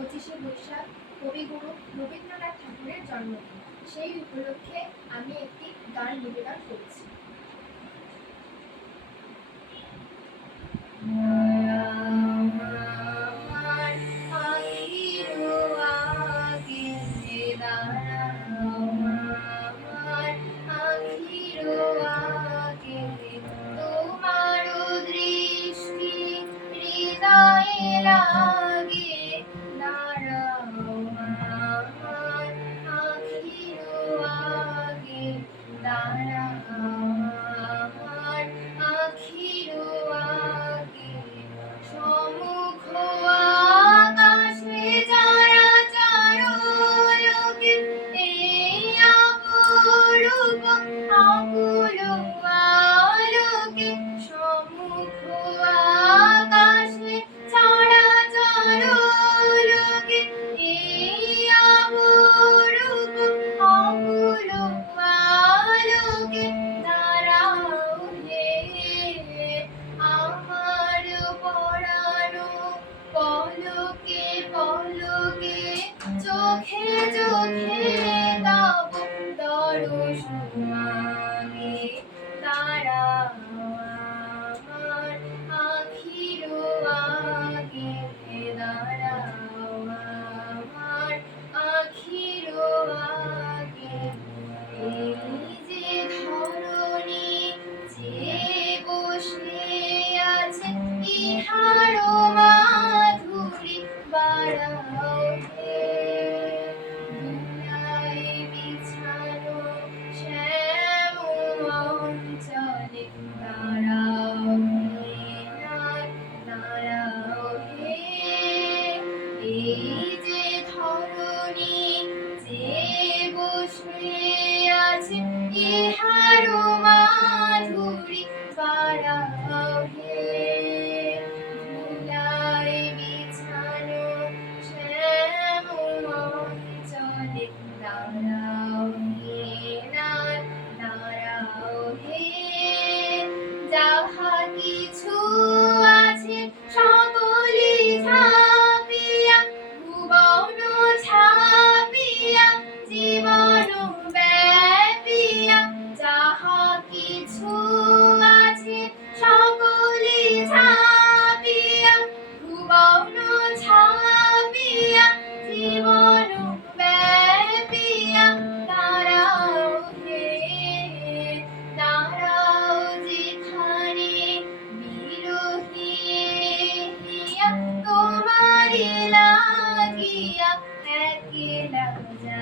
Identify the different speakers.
Speaker 1: পঁচিশে বৈশাখ কবিগুরু রবীন্দ্রনাথ ঠাকুরের জন্মদিন। সেই উপলক্ষে আমি একটি গান নিবেদন করেছি। আমার আগে Amen. মাগে তারা এই যে ধরণী যে বসে আছে ইহার মাধুরী পারাও হে ধুলাই বিছানো শ্যাম দিয়া একই লাগ যা?